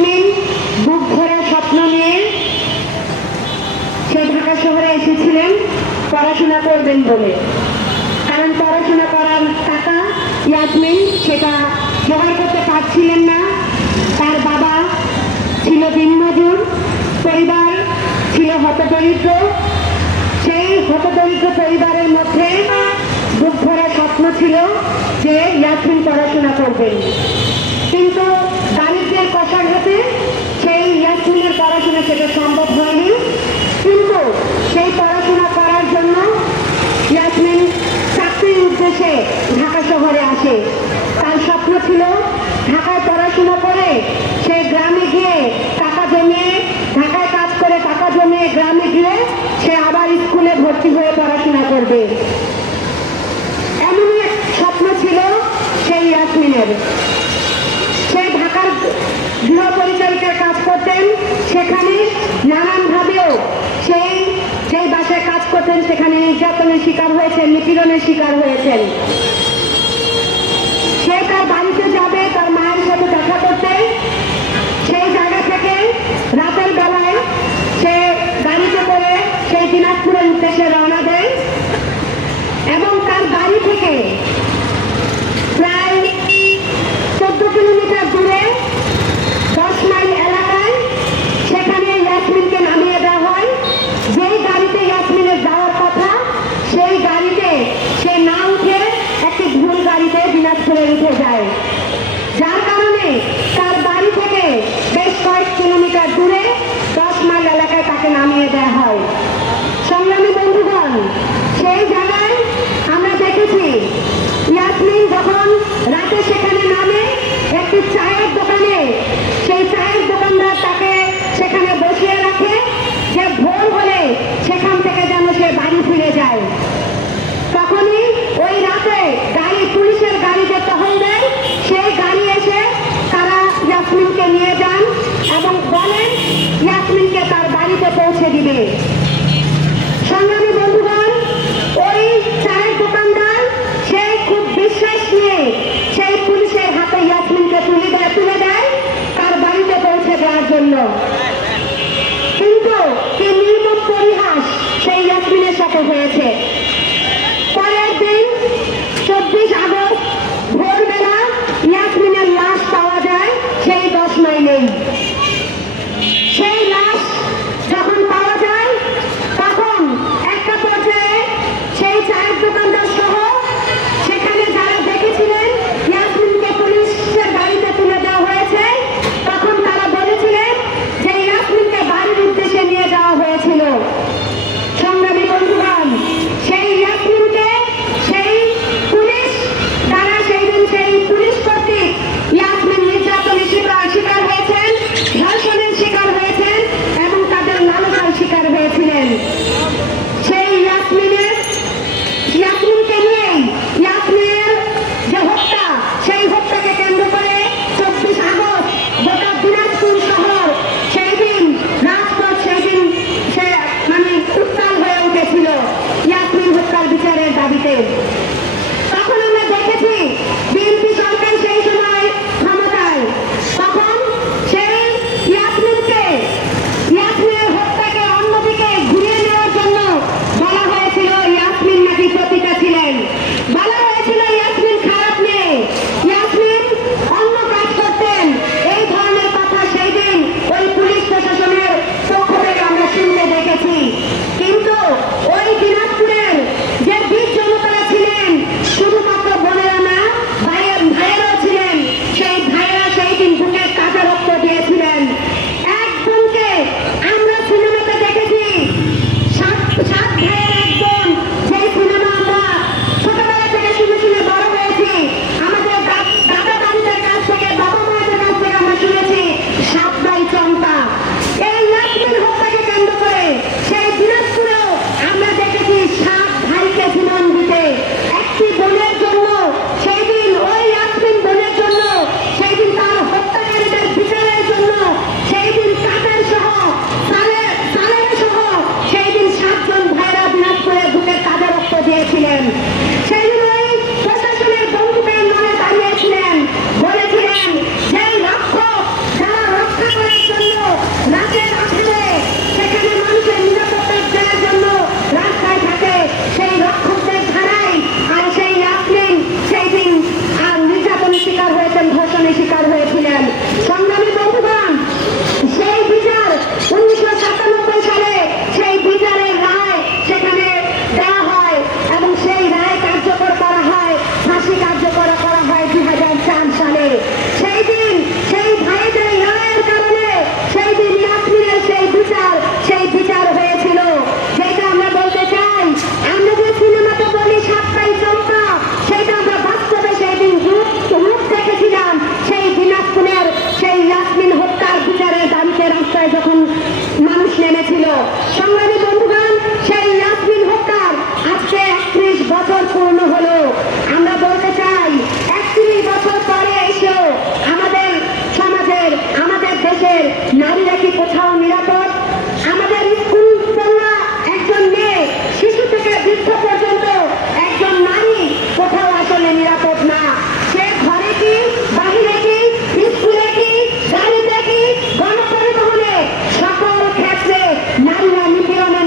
ইয়াসমিন বুক ভরা স্বপ্ন নিয়ে সে ঢাকা শহরে এসেছিলেন পড়াশোনা করবেন বলে। কারণ পড়াশোনা করার টাকা ইয়াসমিন সেটা জোগাড় করতে পারছিলেন না। তার বাবা ছিল দিনমজুর, পরিবার ছিল হতদরিদ্র। সেই হতদরিদ্র পরিবারের মধ্যে বুক ভরা স্বপ্ন ছিল যে ইয়াসমিন পড়াশোনা করবেন, কিন্তু দারিদ্র্যের কষাঘাতে সেই ইয়াসমিনের পড়াশোনা সেটা সম্ভব হয়নি। কিন্তু সেই পড়াশোনা করার জন্য ইয়াসমিন চাকরির উদ্দেশ্যে ঢাকা শহরে আসে। তার স্বপ্ন ছিল ঢাকায় পড়াশোনা করে সে গ্রামে গিয়ে টাকা জমিয়ে, ঢাকায় কাজ করে টাকা জমিয়ে গ্রামে গিয়ে সে আবার স্কুলে ভর্তি হয়ে পড়াশোনা করবে। এমনই এক স্বপ্ন ছিল সেই ইয়াসমিনের। সে ঢাকার গৃহ পরিচারিকার কাজ করতেন, সেখানে নানানভাবেও সেই যেই বাসায় কাজ করতেন সেখানে নির্যাতনের শিকার হয়েছেন, নিপীড়নের শিকার হয়েছেন। সে তার বাড়িতে যাবে তার মায়ের সাথে দেখা করতে। সেই জায়গা থেকে রাতের বেলায় সে গাড়িতে করে সেই দিনাজপুরের উদ্দেশ্যে রওনা দেয় এবং তার বাড়ি থেকে প্রায় 14 কিলোমিটার দূরে 10 মাইল এলাকায় সেখানে ইয়াসমিনকে নামিয়ে দেওয়া হয়। যেই গাড়িতে ইয়াসমিনের যাওয়ার কথা সেই গাড়িতে সে না উঠে একটি ভুল গাড়িতে দিনাজপুরে উঠে যায়, যার কারণে তার বাড়ি থেকে বেশ কয়েক কিলোমিটার দূরে 10 মাইল এলাকায় তাকে নামিয়ে দেওয়া হয়। সংগ্রামী বন্ধুগণ, সেই জায়গায় আমরা দেখেছি ইয়াসমিন যখন রাতে সেখানে নামে একটি চায়ের দোকানে, সেই চায়ের দোকানদার তাকে সেখানে বসিয়ে রাখে যে ভোর হলে সেখান থেকে যেন সে বাড়ি ফিরে যায়। তখনই ওই রাতে গাড়ি, পুলিশের গাড়িতে টহল দেয়, সেই গাড়ি এসে তারা ইয়াসমিনকে নিয়ে যান এবং বলেন ইয়াসমিনকে তার বাড়িতে পৌঁছে দিবে। সংগ্রামী বন্ধুগণ, ওই চায়ের দোকানদার সে খুব বিশ্বাস নিয়ে সেই পুলিশের হাতে ইয়াসমিনকে তুলে দেয় তার বাড়িতে পৌঁছে দেওয়ার জন্য। কিন্তু কি নির্মম পরিহাস সেই ইয়াসমিনের সাথে হয়েছে। পরের দিন 24 আগস্ট ভোরবেলা ইয়াসমিনের লাশ পাওয়া যায় সেই 10 মাইলেই। সেই লাশ যখন পাওয়া যায় তখন একটা পর্যায়ে সেই চায়ের দোকানদার সহ সেখানে যারা দেখেছিলেন ইয়াসমিনকে পুলিশের গাড়িতে তুলে দেওয়া হয়েছে, তখন তারা বলেছিলেন যে ইয়াসমিনকে বাড়ির উদ্দেশ্যে নিয়ে যাওয়া হয়েছিল। সংগ্রামী বন্ধুগণ, সেই ইয়াসমিনকে সেই পুলিশ দ্বারা সেই দিন সেই পুলিশ কর্তৃক ইয়াসমিন নির্যাতনের শিকার হয়েছেন রাস্তায় যখন মানুষ নেমেছিল। সংগ্রামী বন্ধুগণ, সেই ইয়াসমিন হত্যার আজকে 31 বছর পূর্ণ হলো। আমরা বলতে চাই 31 বছর পরে এসেও আমাদের সমাজের, আমাদের দেশের নারীরা কি কোথাও নিরাপদ? আমাদের স্কুল পড়ুয়া একজন মেয়ে, শিশু থেকে বৃদ্ধ পর্যন্ত একজন নারী কোথাও আসলে নিরাপদ না। সে ঘরে কি, বাহিরে কি, স্কুলে কি, গাড়িতে কি, গণপরিবহনে, সকল ক্ষেত্রে নারীরা নিপীড়নের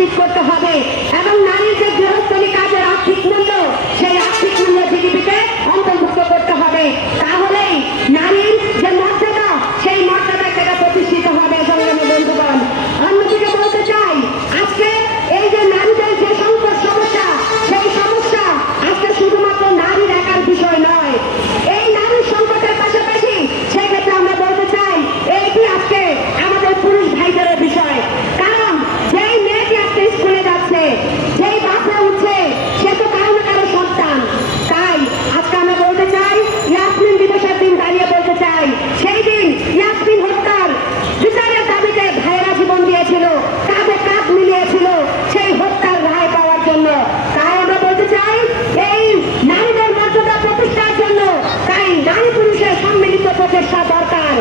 নিশ্চিত করতে হবে এবং নারীর যে গৃহস্থলী কাজের আর্থিক মূল্য, সেই আর্থিক মূল্য জিডিপিতে অন্তর্ভুক্ত করতে হবে। তাহলেই নারীর যে মর্যাদা, সেই মর্যাদা থেকে প্রতিষ্ঠিত হবে। সংগ্রামী বন্ধুগণ, অন্যদিকে বলতে চাই, আজকে এই যে নারীদের যে সংকট সমস্যা, সেই সমস্যা আজকে শুধুমাত্র নারীর একার বিষয় নয়। এই নারীর সংকটের পাশাপাশি সেক্ষেত্রে আমরা বলতে চাই এইটি আজকে আমাদের পুরুষ ভাইদের বিষয়। কারণ যেই মেয়েটি আজকে স্কুলে যাচ্ছে, যেই বাসে উঠছে, সে তো কারো না কারো সন্তান। তাই আজকে আমরা বলতে চাই, ইয়াসমিন দিবসের দিন দাঁড়িয়ে বলতে চাই, সেই দিন ইয়াসমিন হত্যার বিচারের দাবিতে ভাইয়েরা জীবন দিয়েছিল, কাঁধে কাঁধ মিলিয়েছিল সেই হত্যার রায় পাওয়ার জন্য। তাই আমরা বলতে চাই, এই নারীদের মর্যাদা প্রতিষ্ঠার জন্য তাই নারী পুরুষের সম্মিলিত প্রচেষ্টা দরকার।